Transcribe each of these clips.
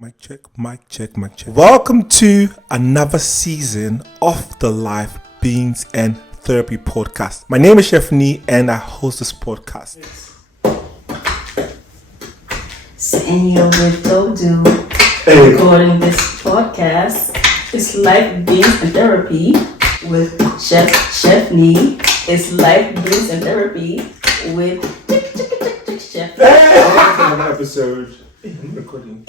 Mic check, mic check, mic check. Welcome to another season of the Life, Beans and Therapy podcast. My name is Chef Nee and I host this podcast. Sitting here with Dodo, recording this podcast. It's Life, Beans and Therapy with Chef Nee. It's Life, Beans and Therapy with Chef. Another episode. I'm recording.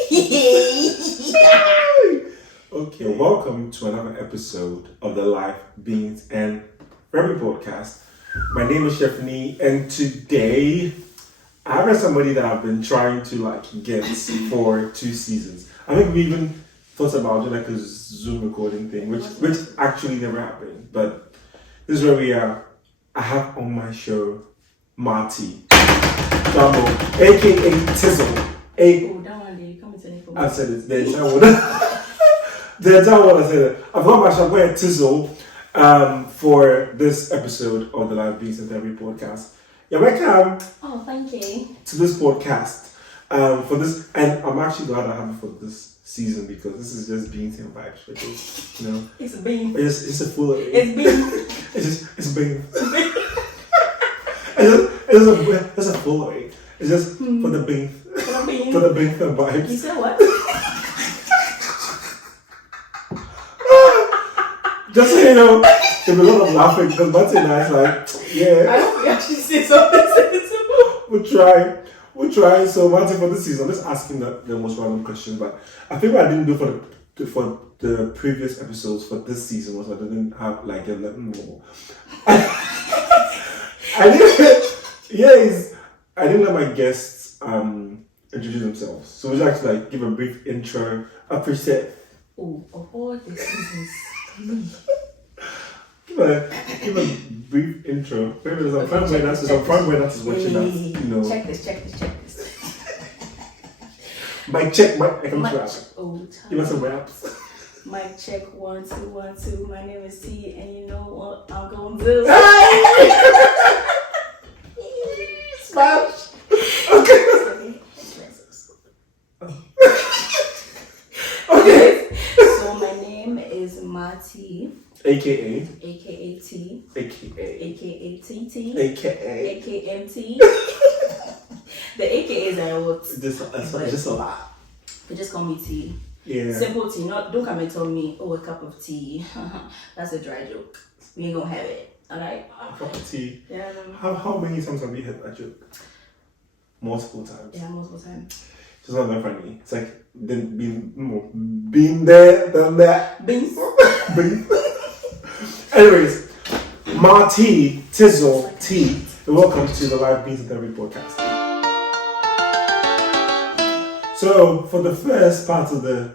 Okay, welcome to another episode of the Life, Beans and Therapy podcast. My name is Chef Nee, and today I have somebody that I've been trying to get for 2 seasons. I think we even thought about doing a Zoom recording thing, which actually never happened. But this is where we are. I have on my show Marty, aka Tizzle. I've said it. The entire one. The entire one I said it. I've got my show Tizzle for this episode of the Live Beats and Therapy podcast. You're welcome. Oh, thank you. To this podcast. For this, and I'm actually glad I have it for this season because this is just beans and vibes, which is, It's a bean. It's a full. It's bean. It's bean. It's a full way. It's just for the bean. For the bean and vibes. You said what? Just so you know, there's a lot of laughing because Marty and I is like, yeah. I hope we actually say something sensible. We'll try. So Marty, for this season, I'm just asking the most random question, but I think what I didn't do for the previous episodes for this season was I didn't have like a little more. I didn't let my guests introduce themselves. So we'll actually give a brief intro. I appreciate. Oh, of all the seasons. Give a brief intro. Maybe there's some friend where that is watching that. Check this. Mic check, I can rap. Oh, Give us some raps. Mic check 1 2 1 2. My name is T, and you know what I'm gonna do. Smash. Okay. So my name is Marty. AKA T. AKA TT. AKA AKMT. The AKAs are what? It's just a lot. They just call me T. Yeah. Simple tea. Don't come and tell me, a cup of tea. That's a dry joke. We ain't gonna have it. Alright? A cup of tea. Yeah. How many times have you had that joke? Multiple times. Yeah, multiple times. Just not that funny. It's like been there, done that. Beans. Anyways, Marty, Tizzle, T, and welcome to the Live Beans and Therapy podcast. So, for the first part of the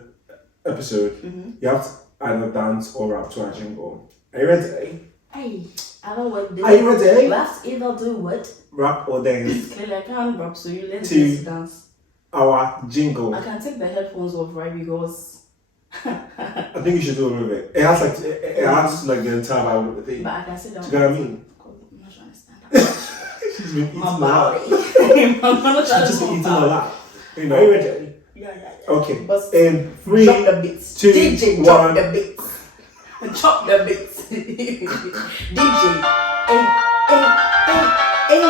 episode, you have to either dance or rap to our jingle. Are you ready? Hey, I don't want to Are you ready? You have to either do what? Rap or dance. Clearly, I can't rap, so you let's To- just dance. Our jingle. I can take the headphones off, right? Because. I think you should do it with it. It has the entire vibe of the thing. But I can sit down. Do you know what I mean? I'm not trying to stand up. She's been eating My a lot. body. I'm not She's trying to just been stand eating a up. lot. Are you ready? Yeah. Okay. But In 3, drop the beats. 2, DJ, 1. drop the beats. Chop the beats. DJ. Hey.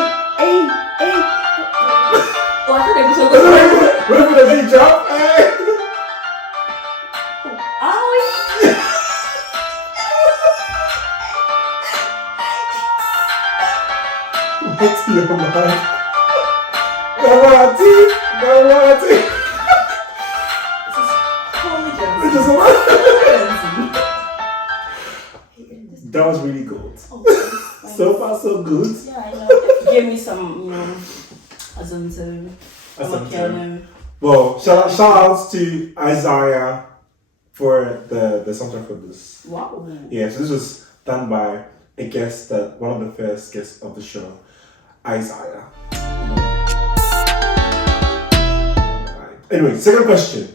Oh, I thought they were so good. Wait for the beat drop. Hey. What's your mind? Marty. That was really good. So far, so good. Yeah, I know. Give me some, Azunto. Well, shout outs to Isaiah for the soundtrack for this. Wow. Yeah, so this was done by a guest, one of the first guests of the show, Isaiah. Anyway, second question.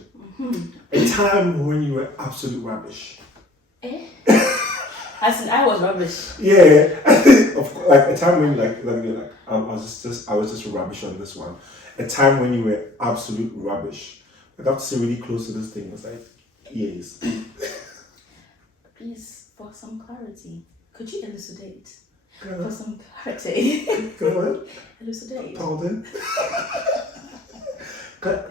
A time when you were absolute rubbish. I was rubbish. Yeah, of course, like a time when I was just rubbish on this one. A time when you were absolute rubbish. I got to sit really close to this thing. It was like years. Please, for some clarity, could you elucidate? Go For on. some clarity. Go on. Elucidate. Pardon.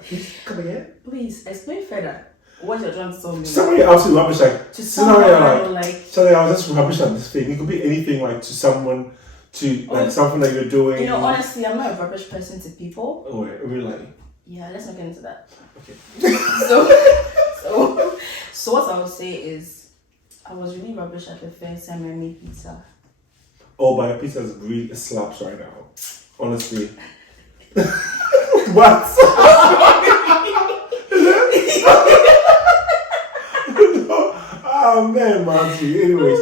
Please come again. Please, explain further what you're trying to tell me. Somebody absolutely rubbish. Like To somebody someone like. like... Sorry, I was just rubbish at this thing. It could be anything like to someone, to like something that you're doing. You know, honestly, I'm not a rubbish person to people. Oh, wait, really? Yeah, let's not get into that. Okay. So what I would say is, I was really rubbish at the first time I made pizza. Oh, but your pizza is really slaps right now. Honestly. What? Oh man, Marty. Anyways,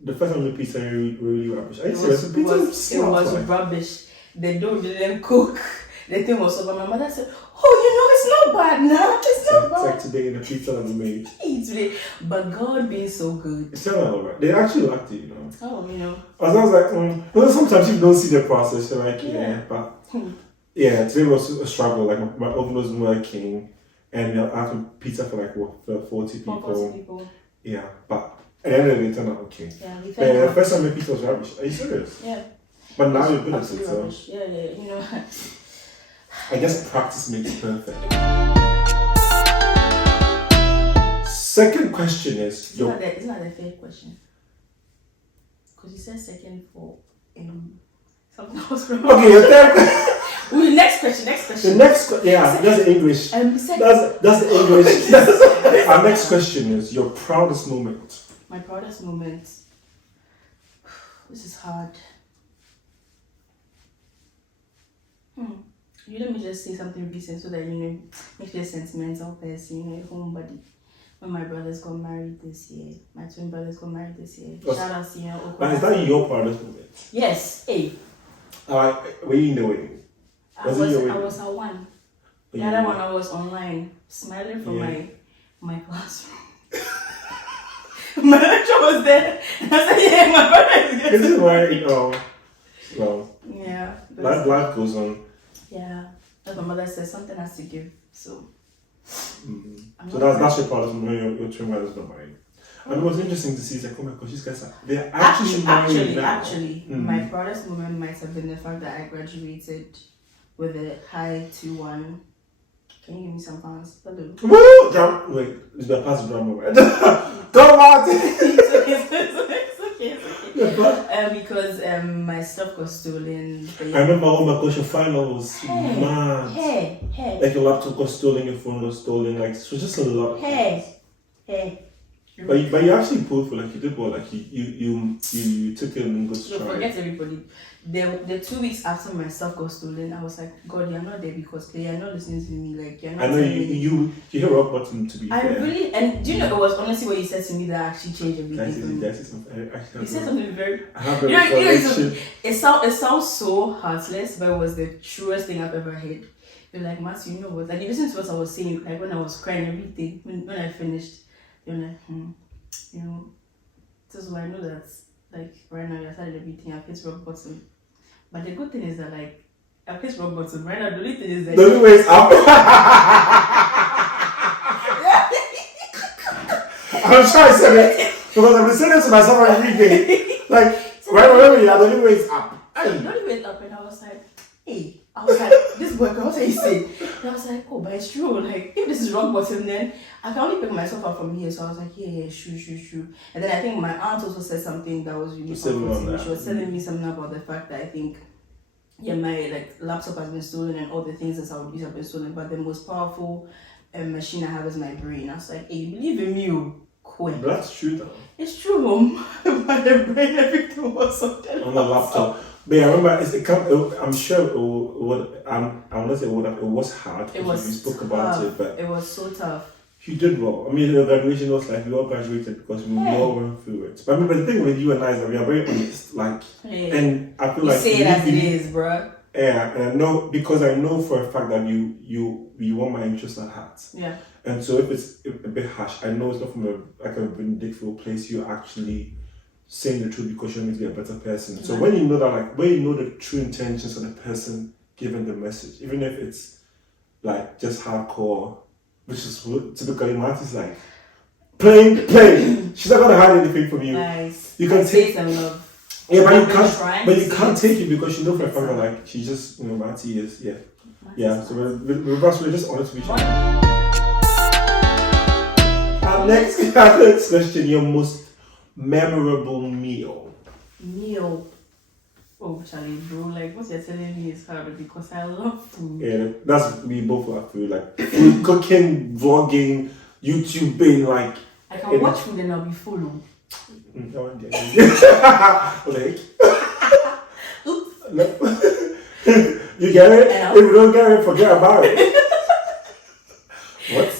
the first time I made pizza, really rubbish. Are you serious? Pizza slaps, it was right? rubbish. The dough didn't cook. The thing was over. My mother said, "Oh, it's not bad now. It's not It's bad." like today in the pizza that we made. Today, but God being so good. It's turned out alright. They actually liked it, you know. Oh, you know. I was like, well, sometimes you don't see the process. You're like, yeah, but yeah, today was a struggle. Like my oven wasn't working, and I had to pizza for like what, for 40 people. 40 people. Yeah, but at the end of the day, it turned out okay. Yeah, we But the first time I made pizza was rubbish. Are you serious? Yeah. But now you're good at it, Absolutely so rubbish. Yeah, you know. I guess practice makes perfect. Second question is It's not the third question. Because you said second for something else wrong. okay. Your third. Next question. The next yeah, that's the English. That's the English. Our next question is your proudest moment. My proudest moment. This is hard. You let me just say something recent so that you know, make you a sentimental person, you know, a homebody. When my brothers got married this year, my twin brothers got married this year. Shout out to you know. But is that your proudest moment? Yes. Hey. Were you in the wedding? I was at one. The other one I was online, smiling from my classroom. My lecturer was there. And I said, yeah, my brother is good. This is why well, yeah. life goes on. Yeah. As my mother said, something has to give. So So that's your proudest moment. Your twin brothers got married. And it was interesting to see. It's like, oh my gosh, these guys they're actually married now. Actually, my proudest moment might have been the fact that I graduated with a high 2-1. Can you give me some pounds? Hello. Woo! Wait, it's the past drama, right? Go Martin! It's okay. Because my stuff got stolen. I remember, oh my gosh, your final was mad. Hey. Like your laptop got stolen, your phone got stolen, like it was just a lot. Hey. But you actually pulled for, like, you did well, like you took it in good stride. So forget everybody. The 2 weeks after my stuff got stolen, I was like, God, you're not there because you're not listening to me. Like, you're not. I know you hit rock bottom, to be fair. I really, and do you know, it was honestly what you said to me that actually changed everything for me. You said something very. I have a recollection. It sounds so heartless, but it was the truest thing I've ever heard. You're like, Matthew, you know what? Like, you listen to what I was saying, like when I was crying, everything. When I finished, you're like, you know, this is why I know that, like, right now, you're starting everything. I've hit rock bottom. But the good thing is that, like, I've hit rock bottom. Right now, the only thing is that. The only way is up. I'm trying to say it because I've been saying this to myself every day. Like, right wherever you are, the only way is up. The only way is up, and I was like, hey. I was like, this boy, what are you saying? And I was like, oh, but it's true. Like, if this is rock bottom, then I can only pick myself up from here. So I was like, yeah, true. And then I think my aunt also said something that was really comforting. She was telling me something about the fact that I think, my laptop has been stolen and all the things that I would use have been stolen. But the most powerful machine I have is my brain. I was like, hey, believe in me, quit. That's true, though. It's true, Mom. But the brain, everything was on the laptop. But yeah, I remember, I'm sure it want to say it was hard because you spoke about it, but it was so tough. You did well. I mean, the graduation was like we all graduated because we all went through it. But I remember the thing with you and I is that we are very honest, like, and I feel like say it as it is, bro. Yeah, and I know because I know for a fact that you want my interest at heart. Yeah. And so if it's a bit harsh, I know it's not from a vindictive place. You're actually saying the truth because you want me to be a better person. So when you know that, like, when you know the true intentions of the person giving the message, even if it's like just hardcore which is what typically Marty's like. Plain. She's not gonna hide anything from you. Nice. You can take some love. Yeah, but you can't take it because you know for a fact like she just Marty is so we're just honest with each other. Next question, your most memorable meal. Oh, Charlie, bro, like what you're telling me is hard because I love food. Yeah, that's we both love food, like food, cooking, vlogging, YouTubing, like. I can watch food and I'll be full. Like, you get it? If you don't get it, forget about it. What?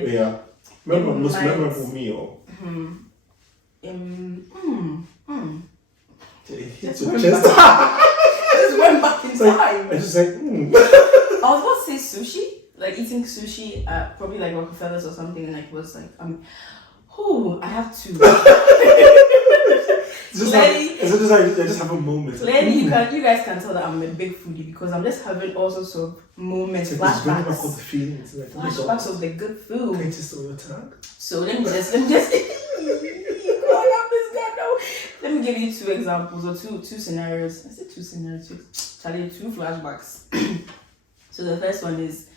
Yeah. Most memorable meal. Just went back in time. I just like. I was about to say sushi. Like eating sushi at probably like Rockefellers or something, and like was like I have to. just have a moment. Clearly, you guys can tell that I'm a big foodie because I'm just having all sorts of moments, flashbacks, back all the feelings, like, flashbacks of the good food. Can you just on your tongue? So let me just let me give you two examples or two scenarios. I said two scenarios. Charlie, two flashbacks. So the first one is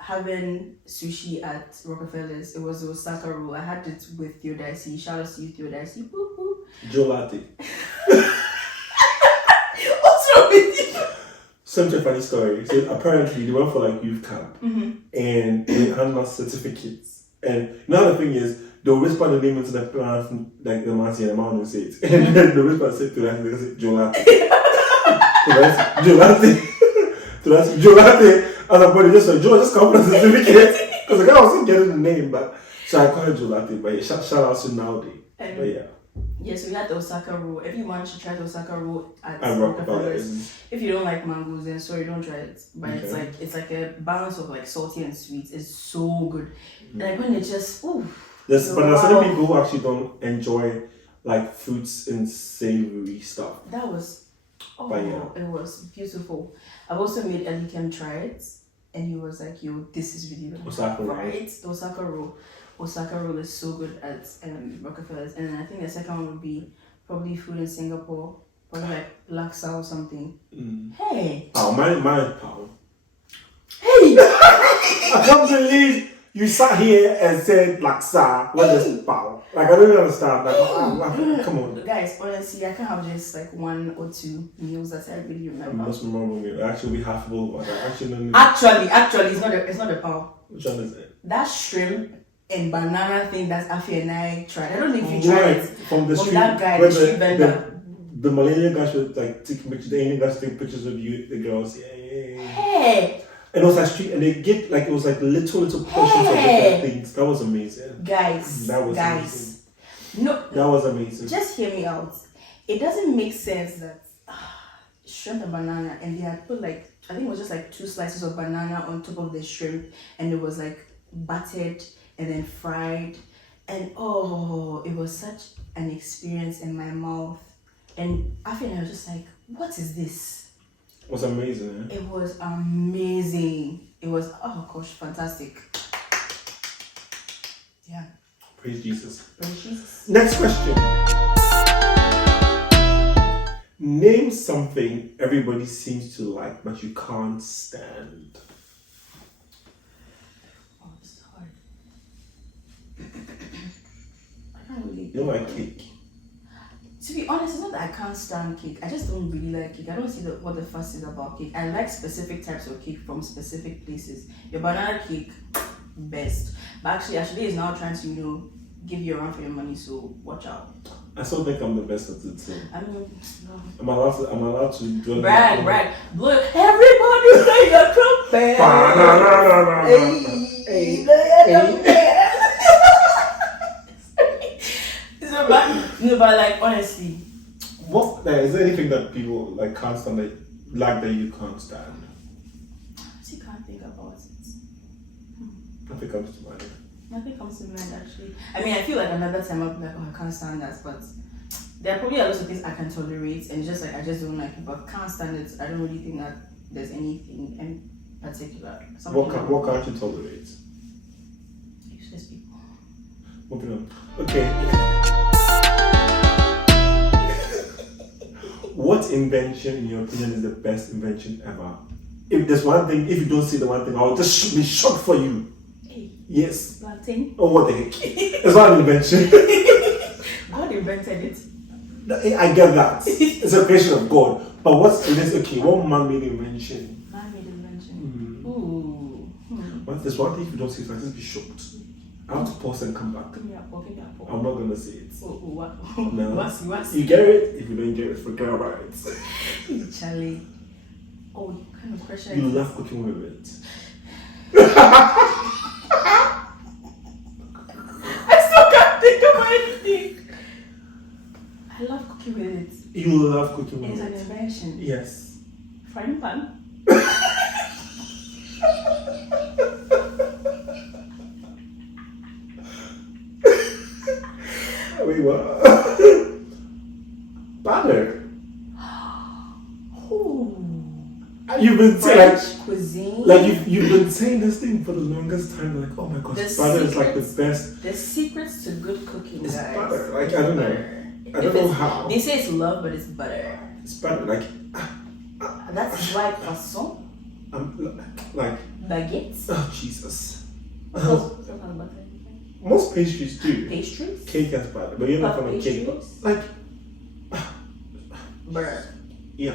having sushi at Rockefellers. It was the Osaka roll. I had it with Theodicey. Shout out to you, Theodicey. Woo woo. Gelati. What's wrong with you? Such a funny story. So apparently they went for like youth camp and they handed out certificates. And now the thing is, they'll whisper the name into the plant, like the Marty and the man will say it. And then the whisper said to that, they say Gelati. Gelati. I was like, but just like, Joe, just come for the certificate. Because the guy wasn't getting the name, but so I called it Gelati. But yeah, shout out to Naudi. But yeah. Yeah, so we had the Osaka roll. Everyone should try the Osaka roll at Rockefellers. If you don't like mangoes, then sorry, don't try it. But it's like a balance of like salty and sweet. It's so good. Like when it just Yes, but there's certain people who actually don't enjoy like fruits and savory stuff. That was it was beautiful. I've also made Elikem try it, and he was like, "Yo, this is really good." Osaka roll. Right? The Osaka roll. Osaka roll is so good at Rockefellers, and then I think the second one would be probably food in Singapore, probably like laksa or something. Hey. Oh, my pal. Hey. I can't believe you sat here and said laksa. What is pal? Like I don't understand. Like, come on. Guys, honestly, I can't have just like one or two meals that I really remember. Most memorable meal. Actually, we half full, but I actually don't. Actually, it's not a pal. Which one is it? That shrimp and banana thing that Afi and I tried. I don't know if you tried it. From the street. That guy, the street vendor. The Malaysian guys would like take pictures. The Indian guys take pictures of you, the girls. Yeah. Hey. And it was like street, and they get like it was like little portions of different things. That was amazing. Guys. Amazing. No. That was amazing. Just hear me out. It doesn't make sense that shrimp and banana, and they had put like I think it was just like 2 slices of banana on top of the shrimp, and it was like buttered and then fried, and it was such an experience in my mouth. And after I was just like, what is this? It was amazing. It was amazing. It was fantastic. Yeah. Praise Jesus. Praise Jesus. Next question. Name something everybody seems to like but you can't stand. Oh, this is hard. I can't really. You don't like cake? To be honest, it's not that I can't stand cake. I just don't really like cake. I don't see what the fuss is about cake. I like specific types of cake from specific places. Your banana cake, best. But actually is now trying to, give you a run for your money, so watch out. I still think I'm the best at it, so. I mean, no. I'm allowed to do brag. Look, everybody play your trumpet. But like honestly, what is there anything that people like can't stand that you can't stand? I can't think about it. Nothing comes to mind. Nothing comes to mind actually. I mean, I feel like another time I'll be like, I can't stand that, but there are probably a lot of things I can tolerate, and just like I just don't like it, but can't stand it. I don't really think that there's anything, and particular. What can't you tolerate? Useless people. Moving on. Okay. What invention, in your opinion, is the best invention ever? If there's one thing, if you don't see the one thing, I'll just be shocked for you. Hey. Yes. Latin. Oh, what the heck? It's not an invention. God invented it. I get that. It's a creation of God. But what's this? Okay, what man-made invention? Man-made invention. Ooh. But there's one thing, if you don't see it, I'll just be shocked. I have to pause and come back. Give me a pause. I'm not gonna say it. What? No. What's You get it? If you don't get it, forget about it. Charlie. Oh, what kind of pressure? You love cooking with it. I still can't think of anything. I love cooking with it. You love cooking with It's it. an invention. Yes. Frying pan. Wait, what? Butter. Ooh. You've been French saying cuisine. like you've been saying this thing for the longest time. Like, oh my gosh, butter is like the best. The secrets to good cooking, It's guys. butter. Like, I don't know. I don't know how. They say it's love, but it's butter. It's butter. Like, That's why croissant, like, baguettes. oh Jesus. What's not butter? Most pastries do. Pastries. Cake has butter, but you're not Puff from a cake. But pastries? like, Butter. yeah,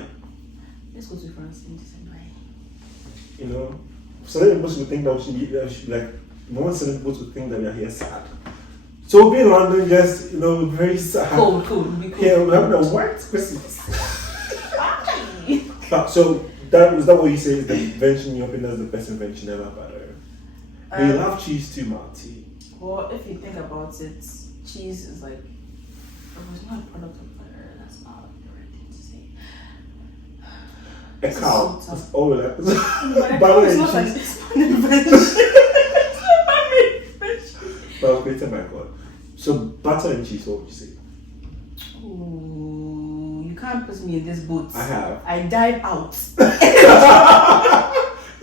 Let's go to France in December. you know, certain people would think that we should be like, most certain people would think that we are here sad. So we'll be in London, just very sad. Cold. Be cold. Yeah, we're having a white Christmas. Aye. So that was that what you say is the invention in your opinion is the best invention ever, butter. But you love cheese too, Marty. Well, if you think about it, cheese is like, it was not a product of butter. That's not the right thing to say. A cow. So That's all that. But a cow Butter is and not like cheese. this one invention. It's not man-made invention. But I was created by God. So butter and cheese, what would you say? Ooh, you can't put me in this boat. I have. I dive out.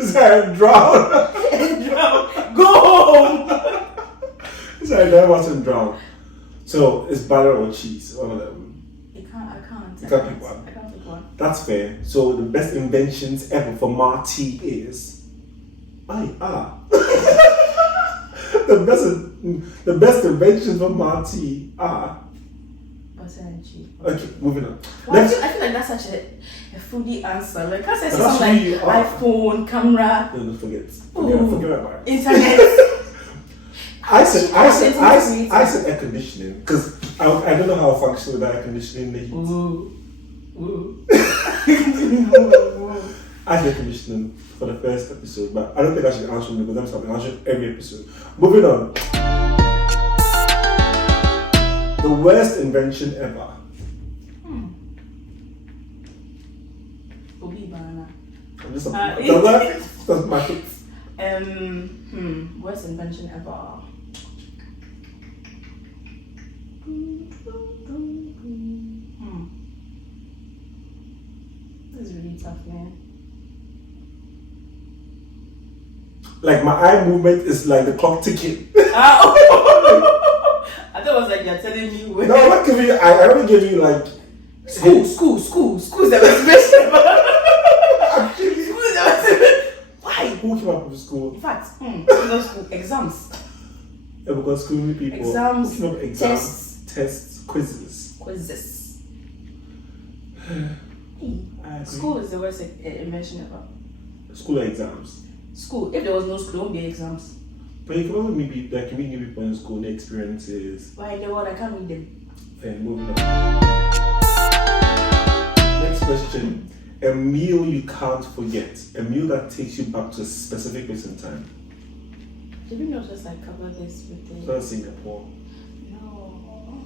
Sorry, drown. Go home. Sorry, I dive out and drown. So it's butter or cheese, one of them. I can't. You can't pick one. I can't pick one. That's fair. So the best inventions ever for Marty is the best inventions for Marty are Butter and cheese. okay, moving on. Well, I feel like that's such a foodie answer. Like, I say But something that's like who you are. iPhone, camera, No, don't forget Ooh. about it. internet. I said air conditioning because I don't know how I function without air conditioning in the heat. Ooh. I said air conditioning for the first episode, but I don't think I should answer because I'm something I answer every episode. Moving on. The worst invention ever. Obi banana. I'm just that's my hit. Worst invention ever. This is really tough, man. Like my eye movement is like the clock ticking. I thought it was like you're telling me where. No, I'm not giving you. I only give you like School's the best invention ever. Actually, School is the best invention. Why? who came up with school? In fact, no school, exams. Yeah, because school people. Exams, Who came up with exams, tests, quizzes. I agree. School is the worst invention ever. School exams. School. If there was no school, there won't be exams. But you can only maybe there can be new people in school, new experiences. Why in the world I can't read them? And moving on. Next question. A meal you can't forget. A meal that takes you back to a specific place in time. Did we not just like cover this with the So that's Singapore. No.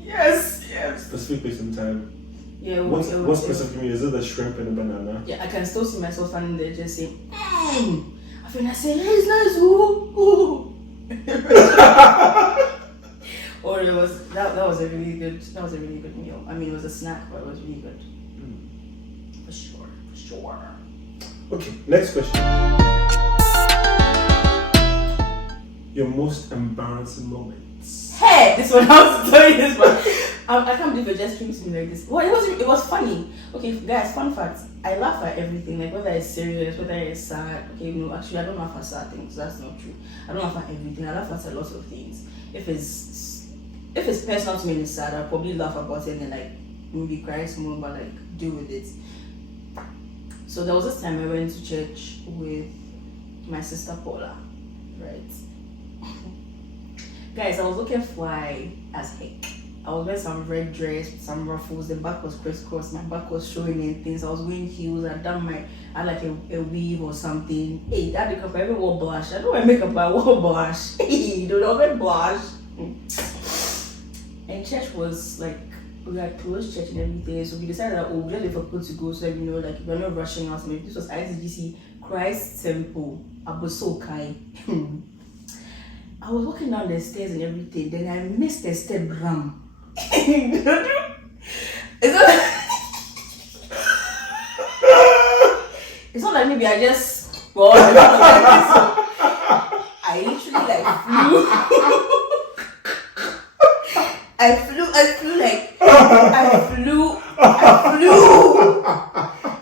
Yes. Specific place in time. Yeah, What specific meal? Is it the shrimp and the banana? Yeah, I can still see myself standing there just saying, I feel like saying, hey, it's nice, ooh. Or it was that was a really good meal. I mean, it was a snack, but it was really good. For sure. Okay, next question. Your most embarrassing moments. Hey, this one I was to tell you this one. I can't believe it just came to me like this. Well, it was funny. Okay, guys, fun fact. I laugh at everything, like whether it's serious, whether it's sad. Okay, no, actually, I don't laugh at sad things. That's not true. I don't laugh at everything. I laugh at a lot of things. If it's personal to me and it's sad, I'll probably laugh about it and like maybe cry small, but like deal with it. So there was this time I went to church with my sister Paula, right? Guys, I was looking fly as heck. I was wearing some red dress with some ruffles. The back was crisscross. My back was showing and things. I was wearing heels. I had like a weave or something. Hey, that makeup, I even wore blush. I don't wear makeup, I wore blush. Hey, don't wear blush. And church was like, we had closed church and everything. So we decided that we'll just wait for people to go so that like we're not rushing out. Maybe this was ICGC Christ Temple, Abosokai. I was walking down the stairs and everything, then I missed a step ram. It's not like maybe I just I literally like flew. I flew.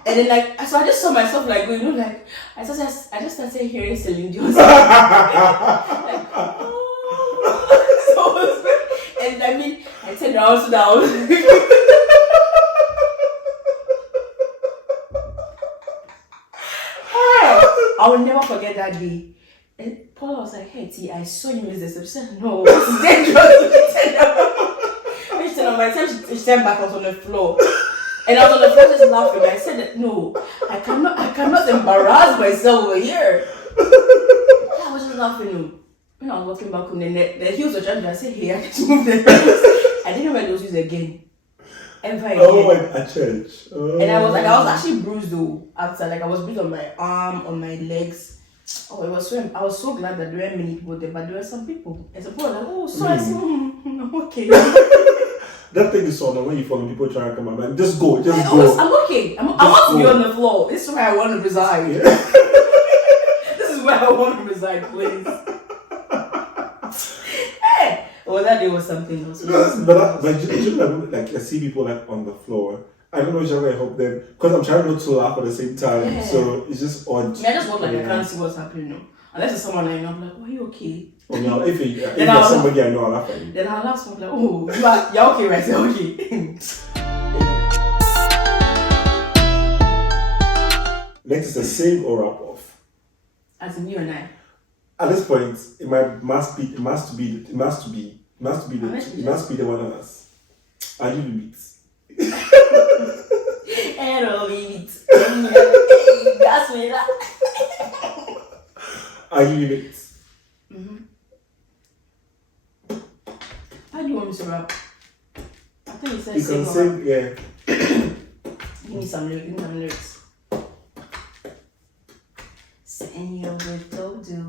And then like so I just saw myself like going, like I just started hearing Celine Dion. Like, so and I mean I turned around so down. I will never forget that day. And Paula was like, hey T, I saw you miss this. I said, no, it's dangerous. By the time she turned back, I was on the floor. And I was on the floor just laughing. I said that no, I cannot embarrass myself over here. I was just laughing. When I was walking back home, the heels were trying to, I said, hey, I need to move the heels. I didn't wear those heels again. Ever again. Oh, at church. Oh. And I was actually bruised though. After, like I was bruised on my arm, on my legs. Oh, I was so glad that there weren't many people there, but there were some people. And some people were like, oh, so I said, I'm okay. That thing is so annoying when you follow people trying to come out. Like, just go. I'm okay. I want to be on the floor. This is where I want to reside. Yeah. This is where I want to reside, please. Hey! Well, that day was something else. But I see people like on the floor. I don't know which way I help them because I'm trying not to laugh at the same time. Yeah. So it's just odd. I just walk like I can't see what's happening now. Unless it's someone I know, I'm like, oh, are you okay? Oh, no, if there's somebody I know, I'll laugh at you. Then I'll laugh, so I'm like, oh, you're okay, right? You're okay. Next is a save or wrap off. As in you and I. At this point, it must be the one of us. Are you the beats? Hello, beats. That's me. Are you the beats? Mm-hmm. How do you want me to rap? I think you said you can sing, yeah. Give me some lyrics. Senor with do.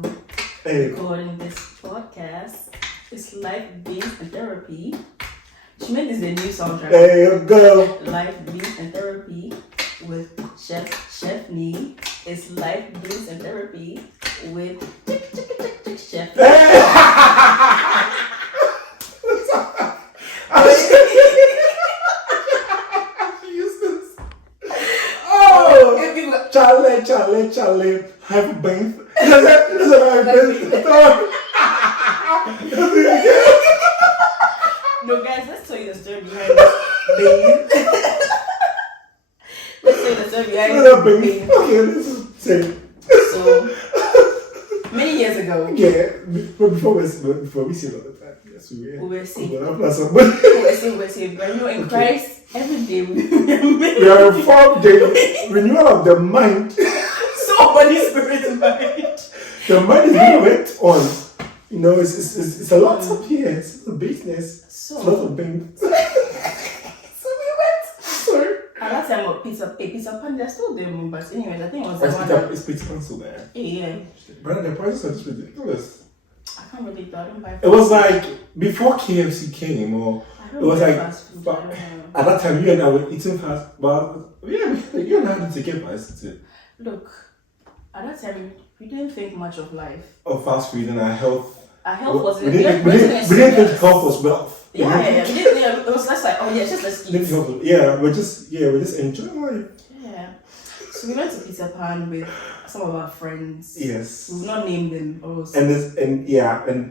Recording this podcast. It's Life, Beans, and Therapy. She made this a new soundtrack. There you go. Life, Beans, and Therapy with Chef Nee. It's Life, Beans, and Therapy with Chef. Charlie, have a bath. No, guys, let's tell you the story behind this. Let's tell you the story behind this. Okay, let's say. So, many years ago. Yeah, before we see it all the time. Yes, we were saved. We were saved. But you know, in Christ, every day we are informed the renewal of the mind. So Holy Spirit's mind. The mind is being worked on. You know, it's a lot up here. It's a business. So, it's a lot of things. So we went. Sorry. At that time, a pizza pan, they're still there, but anyways, I think it was the one that... It's pizza pan still there. Yeah. But the prices are just ridiculous. I can't really tell. I don't buy it was like before KFC came, or it was like at that time you and I were eating fast, but yeah, you and I had to take it fast. Look, at that time, we didn't think much of life. Of fast food and our health. Our health wasn't. We didn't think health was wealth. Yeah. It was less like, oh yeah, just let's eat. We're just enjoying life. Yeah. So we went to Teethe with some of our friends. Yes. We've not named them. And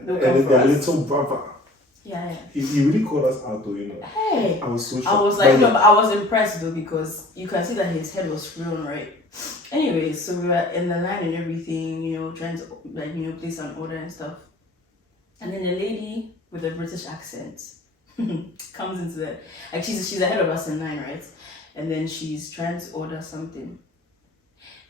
their little brother. Yeah. He really called us out though, Hey. I was so shocked. I was like, no, but I was impressed though because you can see that his head was thrown, right? Anyway, so we were in the line and everything, trying to place an order and stuff. And then a lady with a British accent comes into the she's ahead of us in line, right? And then she's trying to order something.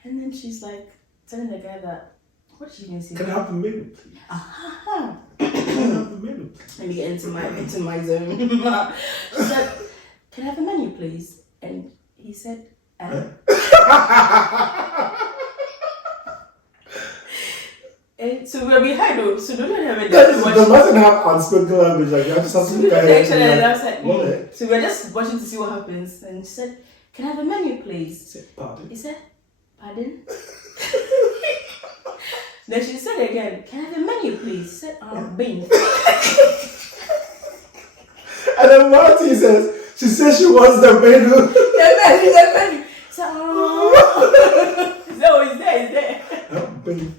And then she's like telling the guy that, what did she even say? Can I have the menu, please? Aha. Can I have the menu, please? Let me get into my zone. She said, can I have the menu, please? And he said, And so we're behind him, so don't have it. The mustn't have unspoken language, like you have to start speaking. So we're just watching to see what happens. And she said, can I have a menu, please? He said, pardon. He said, pardon? Then she said again, can I have a menu, please? He said, bean. And then Marty says, she says she wants the menu. The menu. So, no, it's there. Bean.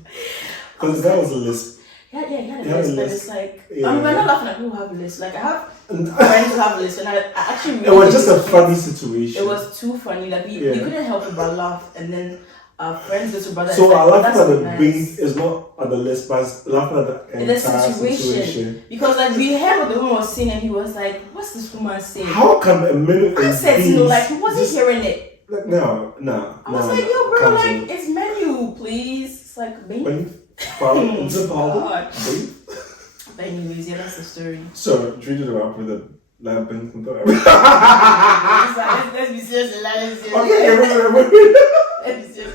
Because that was a list. Yeah, he had a list, but it's like, we're not laughing at people who have a list. Like, I have friends who have a list, and I actually really. It was just a funny situation. It was too funny. Like, we couldn't help it but laugh, and then our friend's little brother. So our laughing at the nice. beans is not on the list, but laughing at the entire situation. Because like we heard what the woman was saying, and he was like, "What's this woman saying?" How come a menu? I said, like he wasn't hearing it. Like no. I was like, "Yo, bro, like it's menu, please." It's like beef. God. But anyways, yeah, that's the story. So, treated her up with a lab pen. Let's be serious. Okay, let's be serious.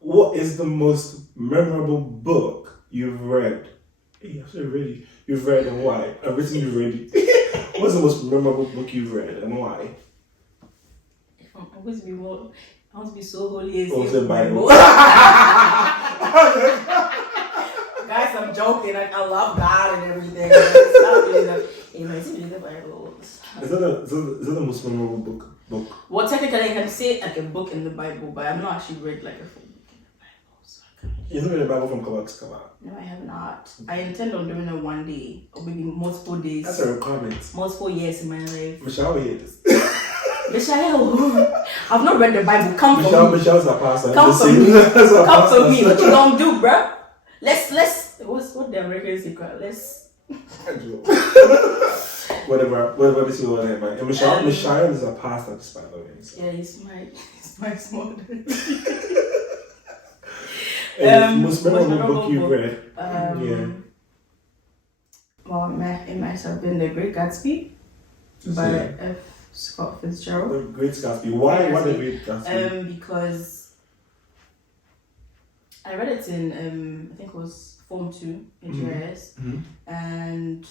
What is the most memorable book you've read? Hey, I said ready. You've read and why? I've written you ready. What's the most memorable book you've read and why? I want to be so holy as the Bible. Guys, I'm joking. Like I love God and everything. It's not really the Bible. Is that the most memorable book? Well, technically, I can say like a book in the Bible, but I've not actually read like a full book in the Bible. So you haven't read the Bible from cover to cover? No, I have not. I intend on doing it one day, or maybe multiple days. That's a requirement. Multiple years in my life. Michelle hears. Michelle, I've not read the Bible. Come for me. Michelle's a pastor. Come for me. Come for me. What you gonna do, bro? Let's. What the American secret? Let's. whatever this is what I And Michelle is a pastor, despite the way. So. Yeah, he's my small. Most memorable book you read. Well, it might have been The Great Gatsby by F. Scott Fitzgerald. The Great Gatsby. Why The Great Gatsby? Because I read it in I think it was Form 2 in GIS, and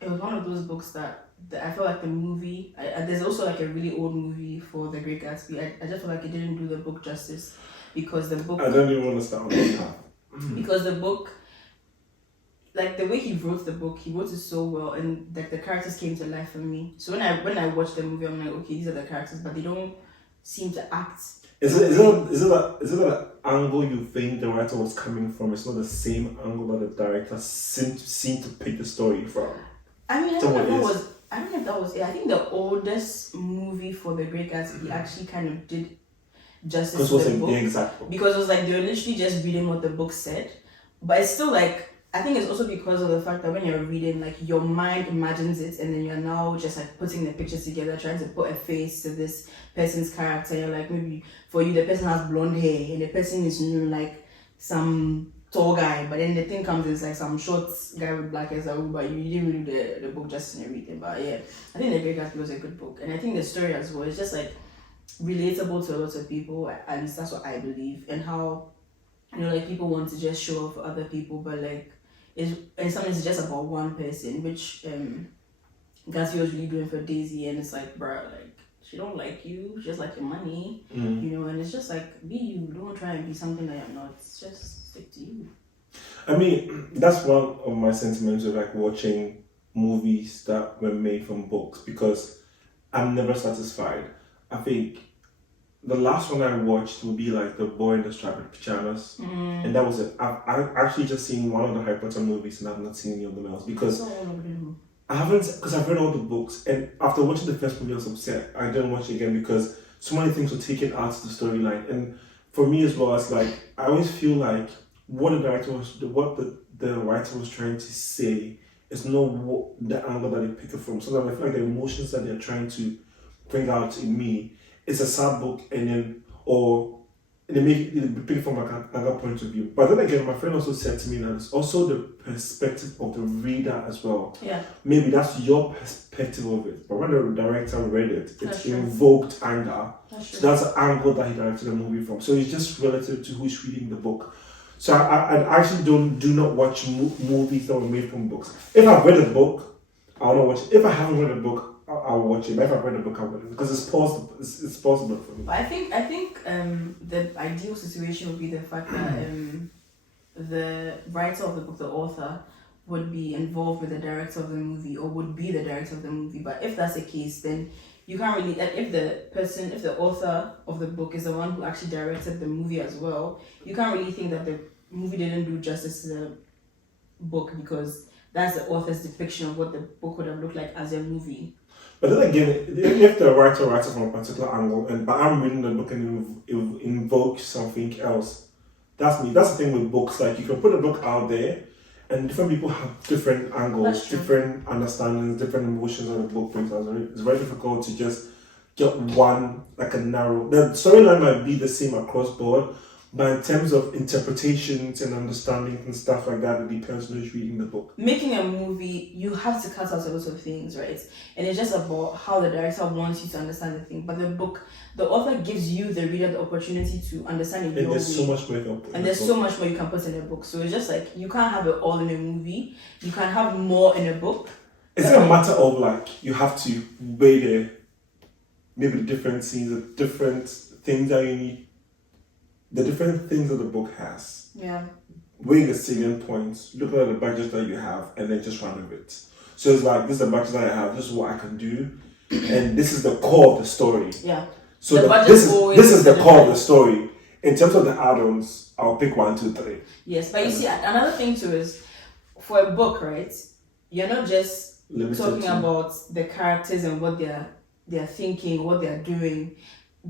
it was one of those books that I felt like the movie. There's also like a really old movie for The Great Gatsby. I just feel like it didn't do the book justice because the book. I don't even want to start on that. Because the book. Like the way he wrote the book, he wrote it so well, and like the characters came to life for me. So when I watched the movie, I'm like, okay, these are the characters, but they don't seem to act. Is it an angle you think the writer was coming from? It's not the same angle that the director seemed to pick the story from. I mean, I don't know if that was it. I think the oldest movie for The Great Gatsby actually kind of did justice to the book. The exact book. Because it was like they were literally just reading what the book said, but it's still like. I think it's also because of the fact that when you're reading, like your mind imagines it, and then you're now just like putting the pictures together, trying to put a face to this person's character. You're like, maybe for you, the person has blonde hair, and the person is like some tall guy, but then the thing comes is like some short guy with black hair. But you didn't read the book just and everything. But yeah, I think The Great Gatsby was a good book, and I think the story as well is just like relatable to a lot of people, and that's what I believe, and how like people want to just show off for other people, but like. And sometimes it's just about one person, which Gatsby was really doing for Daisy, and it's like, bro, like She don't like you. She just like your money. Mm. You know, and it's just like, be you. Don't try and be something that you're not. Just stick to you. I mean, that's one of my sentiments of like watching movies that were made from books because I'm never satisfied. I think the last one I watched would be like The Boy in the Striped Pajamas, and that was it. I've actually just seen one of the Harry Potter movies and I've not seen any of them else because I haven't, because I've read all the books, and after watching the first movie I was upset. I didn't watch it again because so many things were taken out of the storyline, and for me as well, it's like I always feel like what the writer was trying to say is not the angle that they pick it from. Sometimes I feel like the emotions that they're trying to bring out in me, it's a sad book, and then they make it pick it from another point of view. But then again, my friend also said to me that it's also the perspective of the reader as well. Yeah. Maybe that's your perspective of it. But when the director read it, it true. invoked anger. That's So that's the angle that he directed the movie from. So it's just relative to who's reading the book. So I actually do not watch movies that were made from books. If I've read a book, I'll not watch it. If I haven't read a book, I'll watch it. But if I've read a book, I'll watch it because it's possible. It's possible for me. But I think the ideal situation would be the fact that the writer of the book, the author, would be involved with the director of the movie or would be the director of the movie. But if that's the case, then you can't really, like, if the author of the book is the one who actually directed the movie as well, you can't really think that the movie didn't do justice to the book because that's the author's depiction of what the book would have looked like as a movie. But then again, if the writer writes it from a particular angle, but I'm reading the book and it invokes something else, that's me. That's the thing with books. Like, you can put a book out there, and different people have different angles, different understandings, different emotions on the book brings out. It's very difficult to just get one, like a narrow. The storyline might be the same across board, but in terms of interpretations and understanding and stuff like that, it depends on who's reading the book. Making a movie, you have to cut out a lot of things, right? And it's just about how the director wants you to understand the thing. But the book, the author gives you, the reader, the opportunity to understand it. And there's so much more. And there's so much more you can put in a book. So it's just like, you can't have it all in a movie. You can have more in a book. Is it a matter of like, you have to weigh maybe the different scenes, the different things that you need, the different things that the book has. Yeah. Weighing the salient points, looking at the budget that you have, and then just run with it. So it's like, this is the budget that I have, this is what I can do, and this is the core of the story. Yeah. So this is the core of the story. In terms of the add-ons, I'll pick 1, 2, 3. Yes, but you see, another thing too is, for a book, right, you're not just talking about the characters and what they're thinking, what they're doing.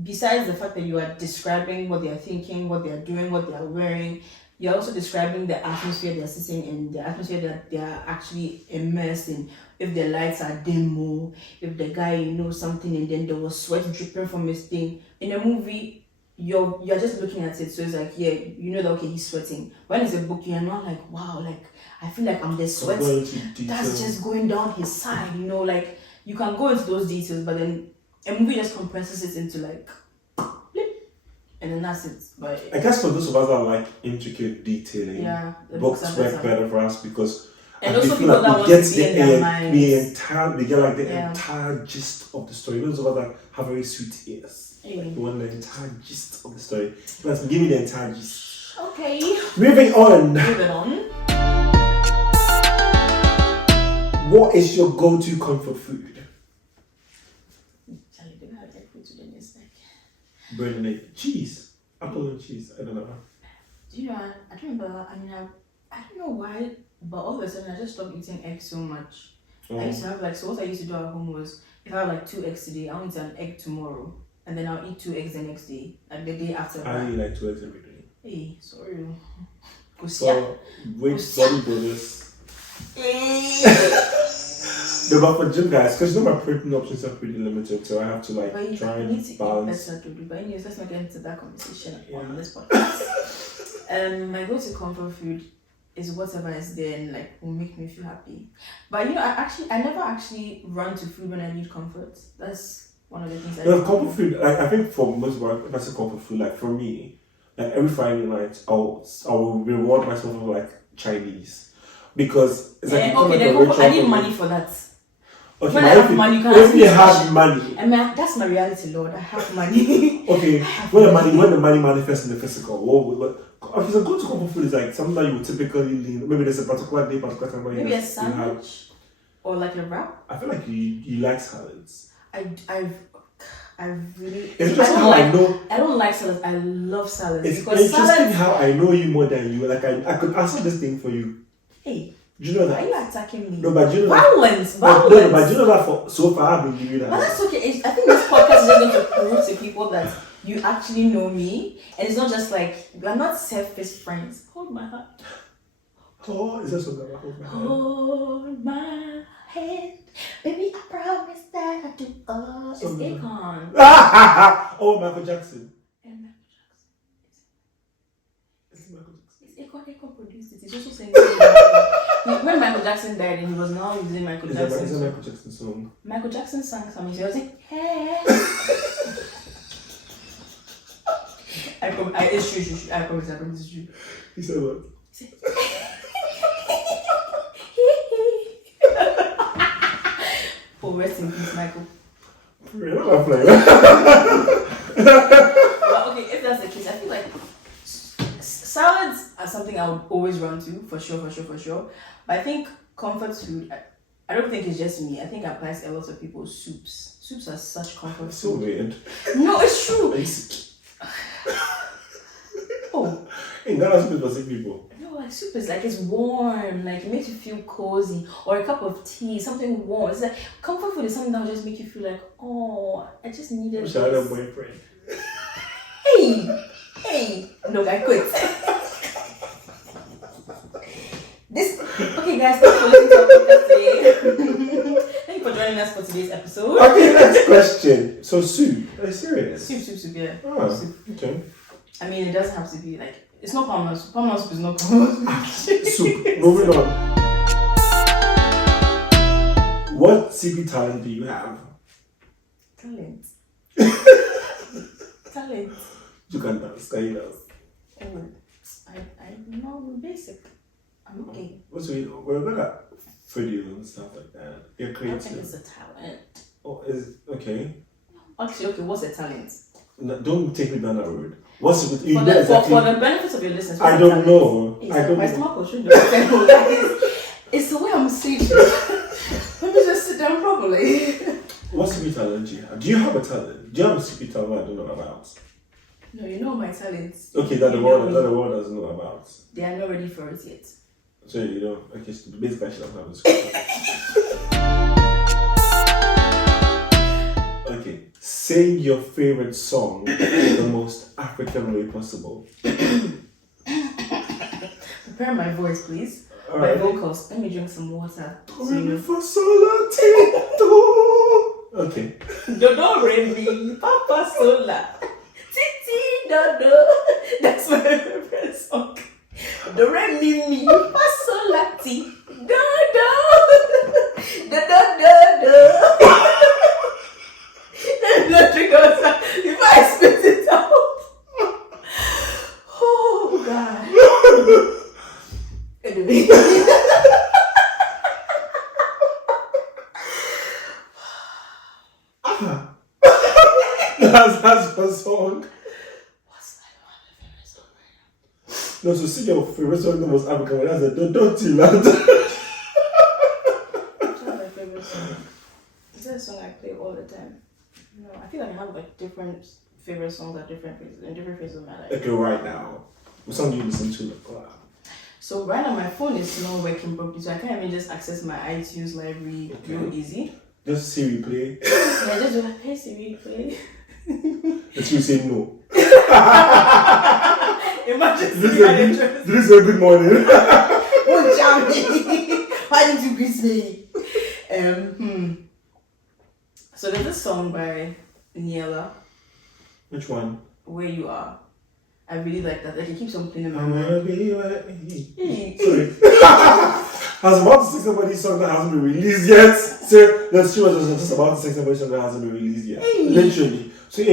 Besides the fact that you are describing what they are thinking, what they are doing, what they are wearing, you're also describing the atmosphere they're sitting in, the atmosphere that they are actually immersed in. If the lights are dim, or if the guy knows something and then there was sweat dripping from his thing. In a movie, you're just looking at it, so it's like, yeah, you know that, okay, he's sweating. When it's a book, you're not like, wow, like, I feel like I'm the sweat that's just going down his side, you know, like, you can go into those details, but then a movie just compresses it into like, blip, and then that's it. But I guess for those of us that like intricate detailing, books work better for us because and also people that want to be in their minds. We get like the entire gist of the story. Those of us that have very sweet ears, like, we want the entire gist of the story. Let's give me the entire gist. Okay. Moving on. Moving on. What is your go-to comfort food? Bread and egg, cheese, apple and cheese. I don't know. Do you know? I don't remember. I mean, I don't know why, but all of a sudden I just stopped eating eggs so much. I used to have so what I used to do at home was, if I have like 2 eggs today, I'll eat an egg tomorrow, and then I'll eat 2 eggs the next day, like the day after. I eat like 2 eggs every day. Hey, sorry. So wait, bodybuilders. No, but for gym guys, because my protein options are pretty limited, so I have to try and balance. But anyways, let's not get into that conversation on this podcast. My go-to comfort food is whatever is there and will make me feel happy. But I never actually run to food when I need comfort. That's one of the things. Comfort food, I think for most of us, if I say comfort food, for me, every Friday night, I will reward myself with Chinese. Because it's I need money for that. Okay, when I have money, you can't if you have money. I mean, that's my reality, Lord. I have money. Okay, when the money manifests in the physical, okay, so go to comfort food is like something that you would typically lean. Maybe there's a particular day, particular time where maybe you a sandwich or like a wrap. I feel like you like salads. I really. It's just how I know. I don't like salads. I love salads. It's because interesting how I know you more than you. Like I could answer this thing for you. Hey. Do you know that? Are you attacking me? No, but do you know violence. But do you know that so far I've been giving you that? But that's okay. I think this podcast is just going to prove to people that you actually know me, and it's not just like we are not selfish friends. Hold my hand. Oh, is that something about hold my hand? Hold my hand, baby. I promise that I do. It's Akon. Oh, Michael Jackson. And Michael Jackson. It's Michael Jackson. It's Akon produced it. He's also saying when Michael Jackson died and he was now using Michael Jackson. It's a Michael Jackson song. Michael Jackson sang something. He was like, hey. It's true. I promise it's true. He said what? He said, oh, rest in peace, Michael. Really? I'm playing. Well, okay, if that's the case, I feel like salads are something I would always run to, for sure. But I think comfort food, I don't think it's just me. I think it applies to a lot of people. Soups are such comfort food. So weird. No, it's true. Oh. In Ghana, soup is for sick people. No, like soup is like it's warm, like it makes you feel cozy, or a cup of tea, something warm. It's like comfort food is something that will just make you feel like, oh, I just needed Shout this. out boyfriend. Hey, look, I quit. Okay, guys, thanks for listening to our podcast today. Thank you for joining us for today's episode. Okay, next question. So soup, are you serious? Soup, yeah. Oh, Soup. okay. I mean, it doesn't have to be like, it's not palm soup. Palm soup is not palm soup. Soup. Moving on. What secret talent do you have? Talent. Talent. You can dance. Can you dance? Oh, I'm not basic. I'm okay. We're good at video and stuff like that. You're I don't think creative. it's a talent. Oh, is okay. Actually, okay, what's a talent? No, don't take me down that road. What's it? For the benefits of your listeners, I don't know. I don't my know. stomach will show you. It's the way I'm sleeping. Let me just sit down properly. What secret talent do you have? Do you have a talent? Do you have a secret talent I don't know about? No, you know my talents. Okay, that the world doesn't know about. They are not ready for it yet. So you know, okay, so basically I should have a secret. Okay, sing your favorite song in the most African way possible. Prepare my voice, please. All my right. vocals. Let me drink some water. Okay. Dodo re mi papa sola. Titi dodo. That's my favorite song. Do re mi fa sol la ti do do do do do. Let me go if I spit it out. Oh God. Anyway. That's the song. What's my favorite song right now? No, so sing your favorite song in the most African way. That's a don't you lad. What's my favorite song? Is that a song I play all the time? No, I feel like I have like different favorite songs at different phases in different phases of my life. Okay, right now. What song do you listen to? So right now my phone is not working properly, so I can't even just access my iTunes library real easy. Just Siri play. Yeah, just do like, hey Siri, play. And she will say no. Imagine This is a good morning. Oh, Jamie, why did you greet me? So there's this song by Niela. Which one? Where You Are. I really like that. Like it keeps on playing in my I'm mind. gonna be where Sorry. I was about to sing somebody's song that hasn't been released yet. So that's true. I was just about to sing somebody's song that hasn't been released yet. Literally. So I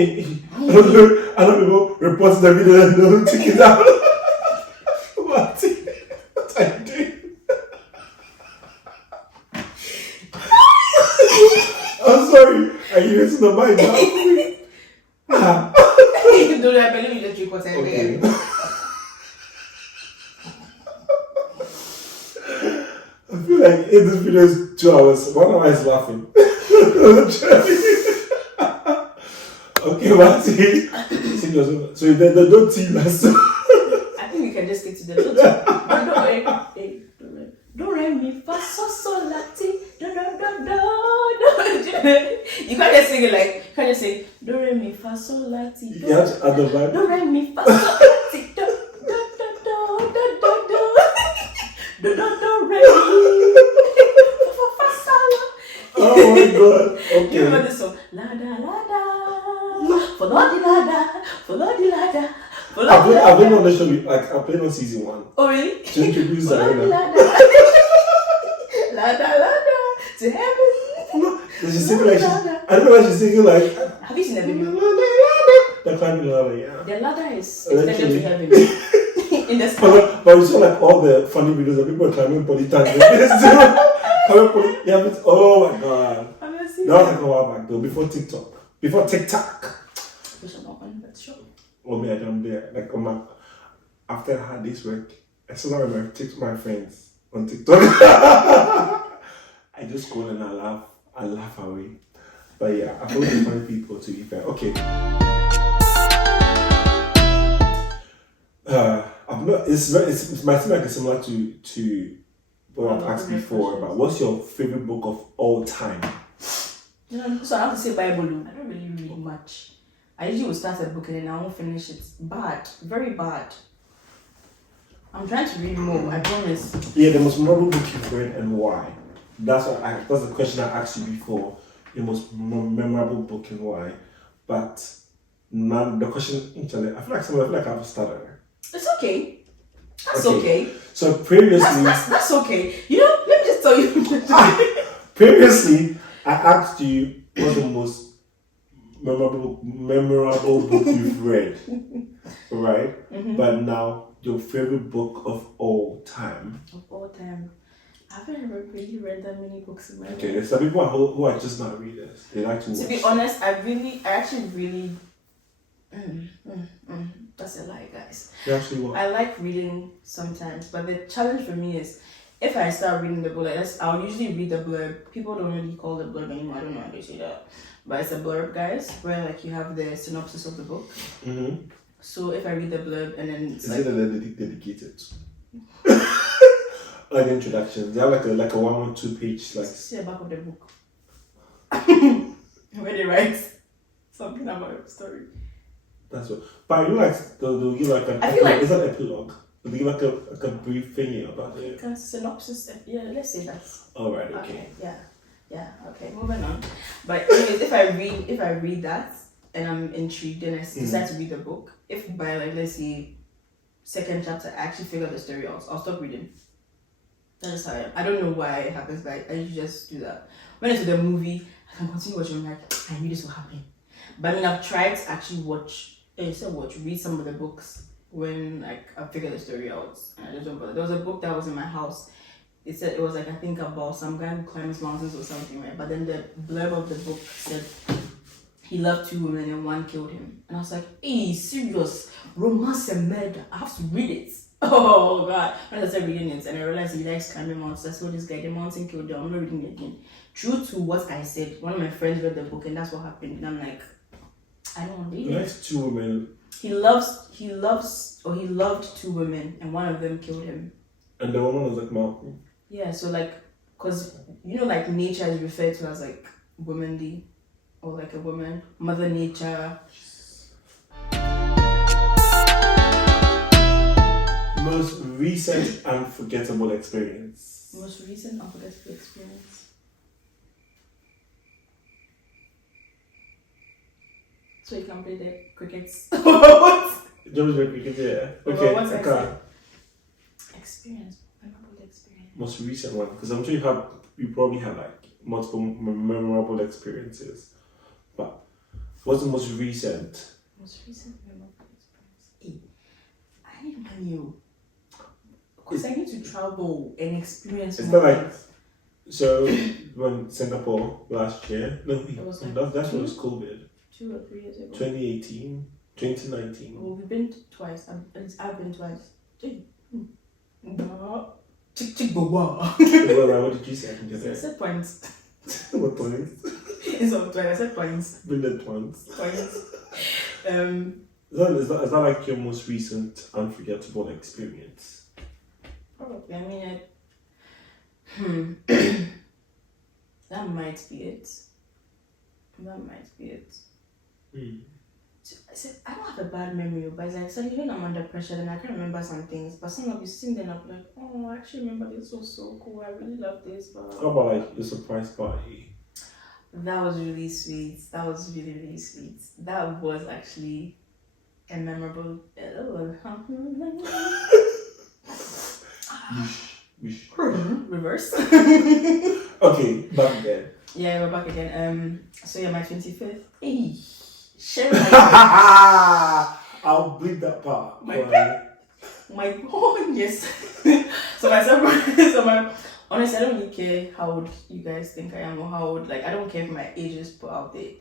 don't know people reporting the video and don't take it out. What are you doing? it's in the mind now. Don't I believe you just drink water Okay. I feel like if this video is 2 hours, 1 hour is laughing. Okay, Marty. So then don't team us. I think we can just stick to the don't re mi fa so la ti do. You can't just sing it like you can't just say do re mi fa so la ti do. You have to add the vibe. Do re mi fa so la ti do do re mi fa so la. Oh my god. Okay. You remember this song? Lada lada, follow the ladder, follow the ladder. I've been on the show, like I played on season 1. Oh really? To introduce Zarina. Ladder to heaven. She's singing like I don't know why she's singing like. Have you seen the video? The climbing ladder, yeah. The ladder is extended to heaven. In the sky. But you saw like all the funny videos of people climbing poly tangents. Yeah, oh my god. That was like a while back though, before TikTok. Before TikTok. Which I'm not on, but sure. Oh man, I'm there. Like after I had this work, I saw that with my friends on TikTok. I just go and I laugh away. But yeah, I follow the funny people to be fair. Okay. I'm not. It might seem like it's similar to what I've asked before. But what's your favorite book of all time? So I have to say Bible. I don't really read much. I usually will start a book and then I won't finish it. Bad, very bad. I'm trying to read more. I promise. Yeah, the most memorable book you've read and why? That's the question I asked you before. The most memorable book and why? But now the question, I feel like I've started. It's okay. That's okay. So previously, that's okay. You know, let me just tell you. Previously, I asked you what's the most memorable book you've read, right? Mm-hmm. But now your favorite book of all time. Of all time, I haven't really read that many books in my life. Okay, there's some people who are just not readers. They like to watch. To be honest, I actually really. That's a lie, guys. You actually what? I like reading sometimes, but the challenge for me is if I start reading the book, I'll usually read the blurb. People don't really call it blurb anymore. I don't know how they say that, but it's a blurb, guys, where like you have the synopsis of the book. Mm-hmm. So if I read the blurb and then it's it dedicated? Like introduction. They have like a 1 or 2 page like. See the back of the book. Where they write something about the story. That's what. But you like they'll give like an. I feel like is that an epilogue? They give like a brief thingy about it. Like a synopsis. Yeah, let's say that. All right. Okay. Yeah. Okay. Moving on. But anyways, if I read that and I'm intrigued, then I decide to read the book. If by like let's say 2nd chapter I actually figure the story out, I'll stop reading. That is how I am. I don't know why it happens, but I usually just do that. When it's the movie, I can continue watching. I'm like, I knew this will happen. But I mean, I've tried to actually read some of the books when like I figure the story out, and I just don't bother. There was a book that was in my house. It said it was like I think about some guy who climbs mountains or something, right? But then the blurb of the book said he loved 2 women and 1 killed him, and I was like, "Hey, serious romance and murder? I have to read it." Oh god! When I started reading it, and I realized he likes climbing mountains. I saw this guy, the mountain killed him. I'm not reading it again. True to what I said, one of my friends read the book, and that's what happened. And I'm like, I don't want to read it. He likes 2 women. He loved 2 women, and one of them killed him. And the woman was like mountain. Yeah, so like, cause you know, like nature is referred to as like womanly, or like a woman, Mother Nature. Most recent unforgettable experience. Most recent unforgettable experience. So you can play the crickets. What? Just the cricket, yeah. Okay, what's okay. Experience. Memorable experience. Most recent one, because I'm sure you probably have like multiple memorable experiences. But what's the most recent? Most recent memorable experience. Hey, I need money. Because I need to travel and experience. It's not like So when Singapore last year, no, It was like that was COVID. 2 or 3 years ago. 2018, 2019. Well, we've been twice. I've been twice. Chick Well, what did you say? I can get I there. said points. What points? It's not twice. I said points. Brilliant ones. Points. Is that like your most recent unforgettable experience? Probably. I mean, that might be it. That might be it. So I said, I don't have a bad memory, but it's like, so when I'm under pressure, then I can remember some things. But some of you sitting there, I'm like, oh, I actually remember this was so cool. I really love this. But How about like the surprise party? that was really sweet. That was really, really sweet. That was actually a memorable. Reverse. Okay, back again. Yeah, we're back again. So yeah, my 25th. Hey, share I'll bleep that part. my oh yes. Honestly, I don't really care how old you guys think I am or how old. Like, I don't care if my age is put out there.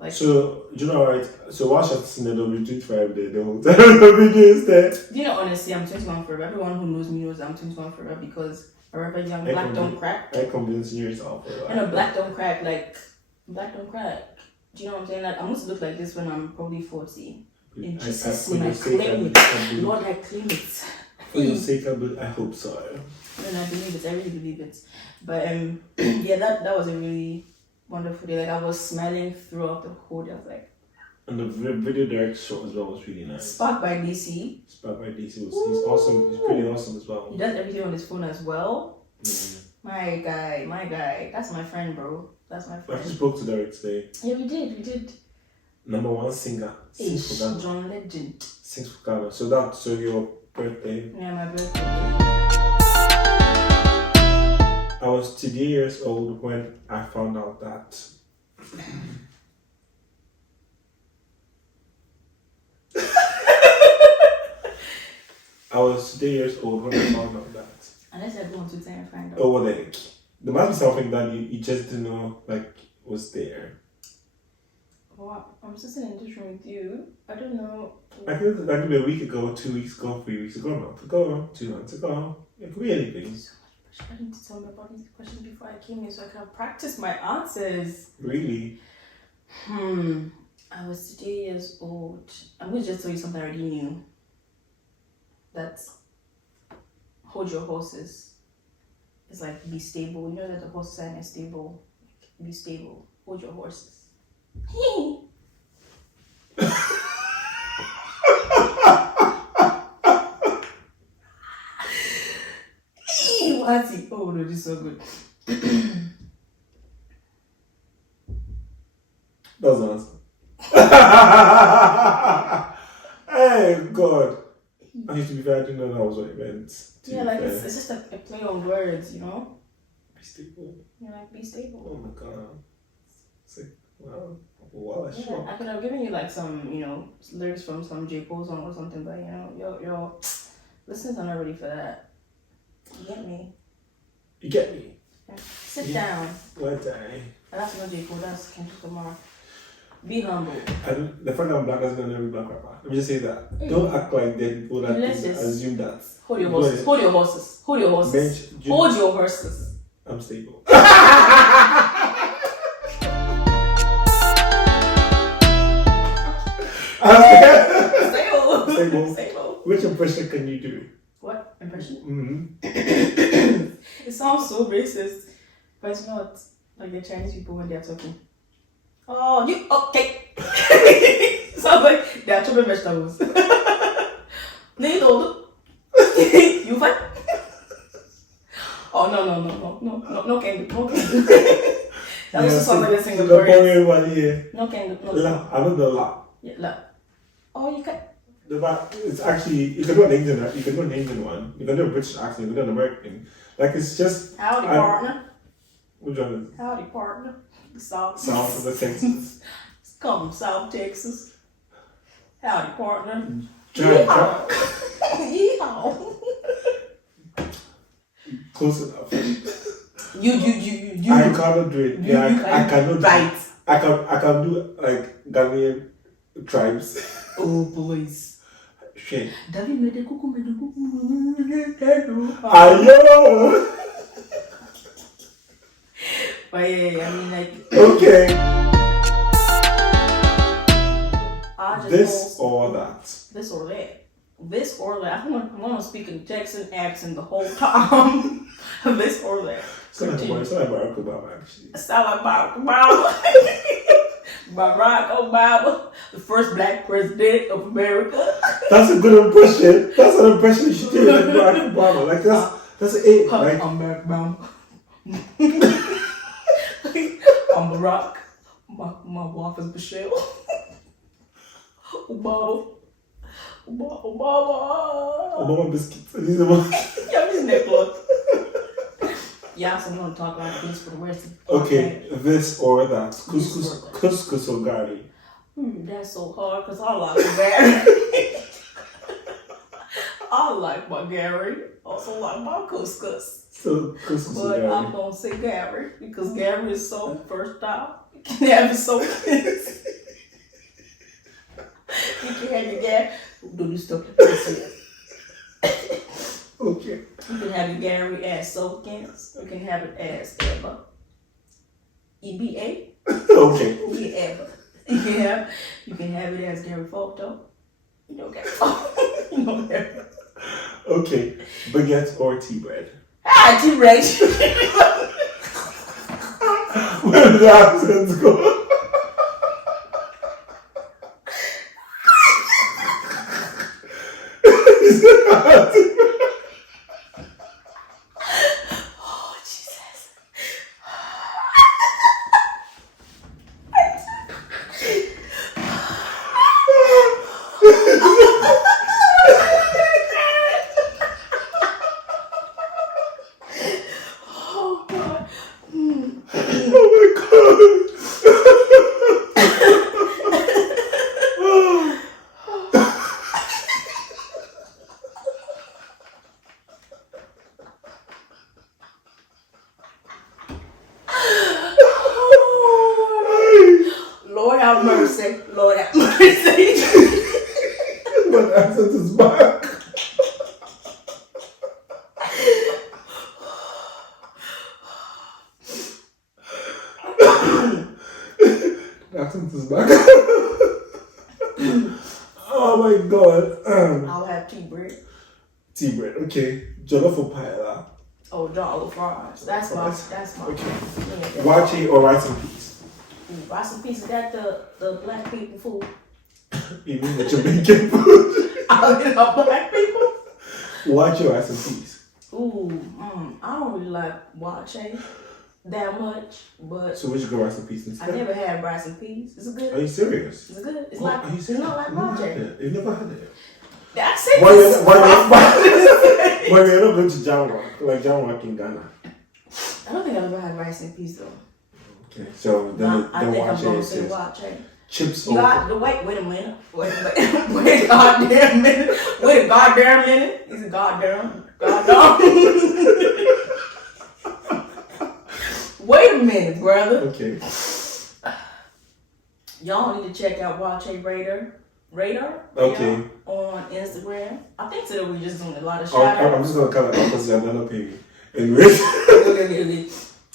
Like, so do you know, right? So watch that scene, there'll be 25 there. The whole time the video is there. you know, honestly, I'm 21 forever. Everyone who knows me knows I'm 21 forever because forever young, black don't crack. I convince yourself. I know black don't crack. Like, black don't crack. Do you know what I'm saying? Like, I'm going to look like this when I'm probably 40. In Jesus' name, I claim it. Lord, I claim it. For your sake, I hope so. And I believe it. I really believe it. But yeah, that was a really wonderful day. Like, I was smiling throughout the whole day. I was like, and the video direct shot as well was really nice. Sparked by DC. Sparked by DC he's awesome. He's pretty awesome as well. He does everything on his phone as well. Mm. My guy. That's my friend, bro. That's my I friend. actually spoke to Derek today. Yeah, we did. Number one singer. Sings for Ghana. John Legend. Sings for Ghana. So your birthday. Yeah, my birthday. I was 2 years old when I found out that I was 2 years old when I found out that. Unless I go on Twitter and find out. Oh, well, like, there must be something that you just didn't know, like, was there. Well, I'm sitting in this room with you. I don't know. Like a week ago, 2 weeks ago, 3 weeks ago, a month ago, 2 months ago. It could be anything. So much pressure. I need to tell me about these questions before I came here so I can practice my answers. Really? I was 2 years old. I'm going to just tell you something I already knew. That's hold your horses. It's like be stable. You know that the horse sign is stable. Be stable. Hold your horses. What's oh no, this is so good. That's the answer. Hey, God. I used to be fair, I didn't know that was what it meant. Yeah, like it's just a play on words, you know? Be stable. You're like, be stable. Oh my God. It's like, wow, Yeah, sure. I could have given you like some, you know, lyrics from some J. Cole song or something, but you know, your listeners are not ready for that. You get me? You get me? Yeah. Sit down. What I? That's not J. Cole, that's Kendrick Lamar. Be humble. And the fact that I'm black doesn't mean I'm a black rapper. Let me just say that. Don't act like the people that assume that. Hold your horses. Hold your horses. Hold your horses. Hold your horses. I'm stable. Stable. Which impression can you do? What impression? Mm-hmm. It sounds so racist, but it's not. Like the Chinese people when they're talking. Oh, you okay? Sounds like they are chopping vegetables. You fine? Oh no, Kendall. That was sound like a single word. No, Kendall. No. La. I know the la. Yeah, la. Oh, you can. But it's actually you can do an Indian, you can do an Indian one, you can do a British accent, you can do an American. Like it's just howdy partner. Which one is it? Howdy partner. South of the Texas. Come from South Texas. Howdy partner. Yeehaw. Yeehaw. Close enough. You. I cannot do it. Yeah, I cannot. Right. I can do like Ghanaian tribes. Oh boys. Shit. Ayo. But yeah, I mean like. Okay. This or that. This or that. This or that. I want to speak in Texan accent the whole time. This or that. It's not like Barack Obama, actually. It sounds like Barack Obama. Barack Obama, the first black president of America. That's a good impression. That's an impression you should do like Barack Obama. Like that's it. Like, I'm Barack Obama. I'm Barack. My wife is Michelle. Obama biscuits. These are Yeah, his neck look. Yeah, so I'm gonna talk like this for the rest of the okay, this or that. Couscous or gari. That's so hard because I like Gary. I like my Gary. Also like my couscous. So couscous or But gari. I'm gonna say Gary because Gary is so first time. You can have it so good. You can have your Gary. Do this stuff. Okay. You can have your Gary as soakins. You can have it as ever. EBA. Okay. Ever. You can have it as Gary Photo. You know Gary Photo. You know Gary. Okay. Baguette or tea bread? T-Rex. Where did the accents go? Oh, Jesus. Oh, God. Oh my God. Lord have mercy. Lord have mercy. My accent is back. The accent is back. Oh my God. I'll have tea bread. Tea bread. Okay. Jollof or paella? Oh, jollof fries. That's my. Okay. Yeah, Wachi or rice and peas? rice and peas. Is that the black people food? You mean the Jamaican food? Black people. Wachi or rice and peas? Ooh, I don't really like wache that much, but So we should go rice and peas I instead. never had rice and peas. Is it good? Are you serious? Is it good? It's What? like Are you serious? not like You've never had wache. it. You've never had it. That's it. Why you're not going to Jamwa? Like Jamwa in Ghana. I don't think I've ever had rice and peas though. Okay, so then I think I'm wachi gonna it say says wache. chips You or got wait a minute. Wait a goddamn minute. Wait a goddamn minute. He's a goddamn. Wait a minute, brother. Okay. Y'all need to check out Wache Radar. Okay. On Instagram. I think today we're just doing a lot of Oh, shout I'm outs. just gonna cut it off because I'm not paying me. Anyway.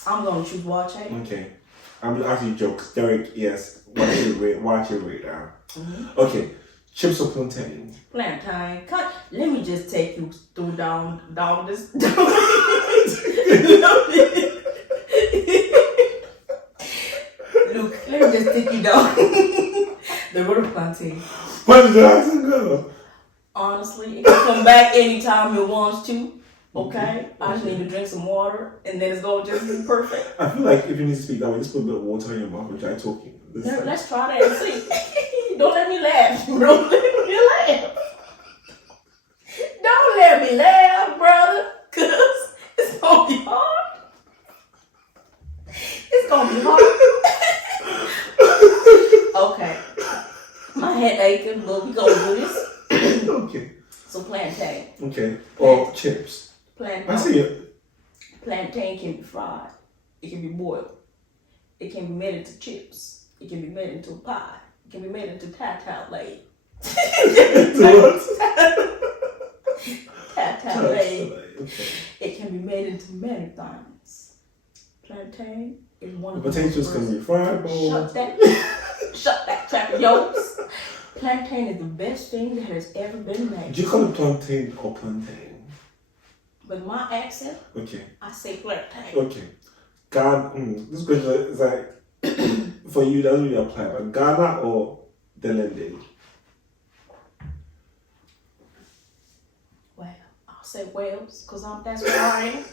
I'm gonna choose Wache. Okay. I'm actually jokes. Derek, yes. Watch it radar. Mm-hmm. Okay. Chips or plantain? Plantain. Let me just take you through down this. Look, let me just take you down the road of plantain. Where did the accent go? Honestly, it can come back anytime it wants to. Okay? I just need to drink some water and then it's gonna just be perfect. I feel like if you need to speak that way, just put a bit of water in your mouth and try talking. Let's try that and see. Don't let me laugh. Don't let me laugh. Don't let me laugh, brother. Cause it's gonna be hard. It's gonna be hard. Okay. My head aching, but we gonna do this. Okay. So plantain. Okay. Or chips. Plantain. I see it. Plantain can be fried. It can be boiled. It can be made into chips. It can be made into a pie. It can be made into Teethe laid. Teethe laid. Okay. It can be made into many things. Plantain is one of the Potatoes can be fried. Shut that trap of yours. Plantain is the best thing that has ever been made. Do you call it plantain or plantain? With my accent, Okay. I say plantain. Okay. This question is like, for you, doesn't really apply, but Ghana or Delende? Well, I'll say Wales, because that's where I am.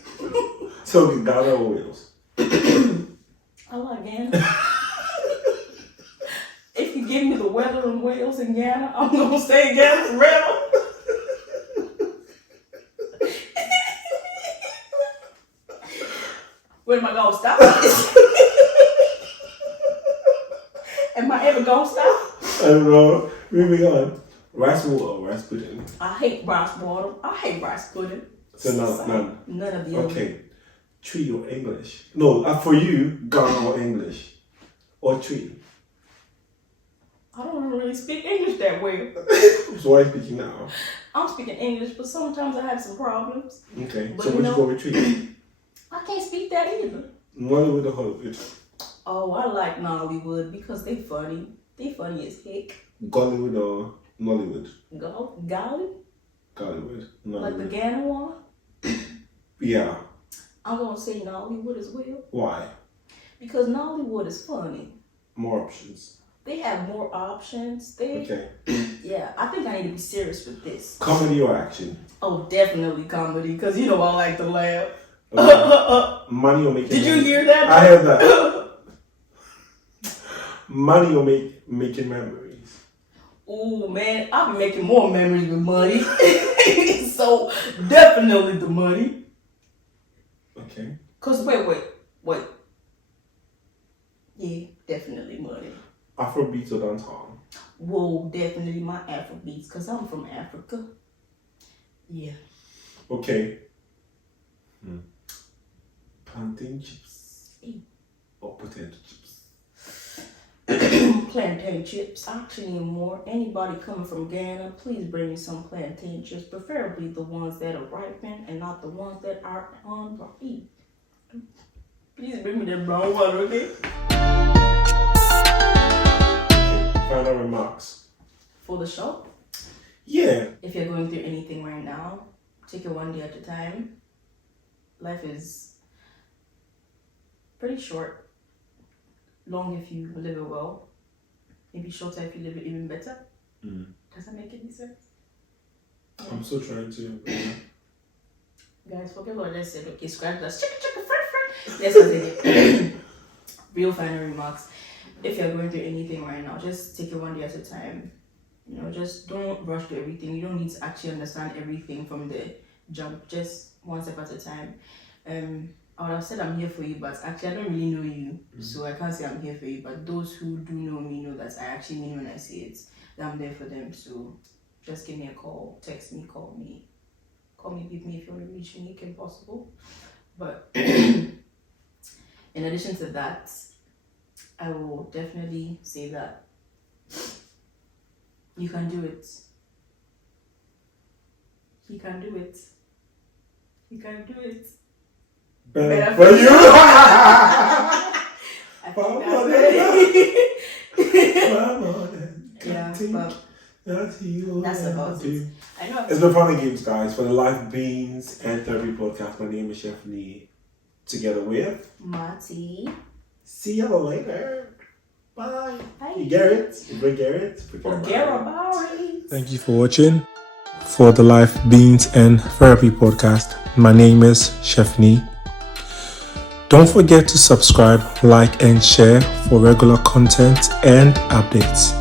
So Ghana or Wales? I like Ghana. If you give me the weather in Wales and Ghana, I'm going to say Ghana forever. When am I going to stop? Am I ever going to stop? I don't know. Moving on. Rice water or rice pudding? I hate rice water. I hate rice pudding. So none. None of the other. Okay. Tree or English? No, for you, Ghana or English? Or tree? I don't really speak English that well. So why are you speaking now? I'm speaking English, but sometimes I have some problems. Okay. But So would you go with tree? I can't speak that either. Nollywood or Hollywood? Oh, I like Nollywood because they funny. They funny as heck. Gollywood or Nollywood? Golly? Gollywood. Like the Nollywood. Ghana one? Yeah. I'm going to say Nollywood as well. Why? Because Nollywood is funny. More options. They have more options. Okay. Yeah, I think I need to be serious with this. Comedy or action? Oh, definitely comedy, because you know I like to laugh. Okay. Money or making Did you memories? hear that? I heard that. Money or making memories? Oh man, I've been making more memories with money. So definitely the money. Okay. Cause wait. Yeah, definitely money. Afrobeat or dancehall? Whoa, definitely my Afrobeats, cause I'm from Africa. Yeah. Okay. Plantain chips or potato chips? Plantain chips. I actually need more. Anybody coming from Ghana, please bring me some plantain chips, preferably the ones that are ripened and not the ones that are unripe. Please bring me that brown one, okay? Final remarks. For the show, Yeah. if you're going through anything right now, take it one day at a time. Life is pretty short. Long if you live it well. Maybe shorter if you live it even better. Does that make any sense? I'm still trying to. Guys, forget what I said. Okay, scratch that. Chicka, friend. Yes, I did. Real final remarks. If you're going through anything right now, just take it one day at a time. You know, just don't rush to everything. You don't need to actually understand everything from the jump. Just one step at a time. I would have said I'm here for you, but actually I don't really know you, so I can't say I'm here for you. But those who do know me know that I actually mean when I say it, that I'm there for them. So just give me a call, text me, call me, beep me if you want to reach me, if possible. But in addition to that, I will definitely say that you can do it. You can do it. You can do it. Better for you. I think that's it. Yeah, but that's about it. I know It's been fun and games, guys. For the Life Beans and Therapy podcast, my name is Chef Nee, together with Marty. See you later. Bye. Bye. You Garrett. Garrett. Thank you for watching. For the Life Beans and Therapy podcast, my name is Chef Nee. Don't forget to subscribe, like, and share for regular content and updates.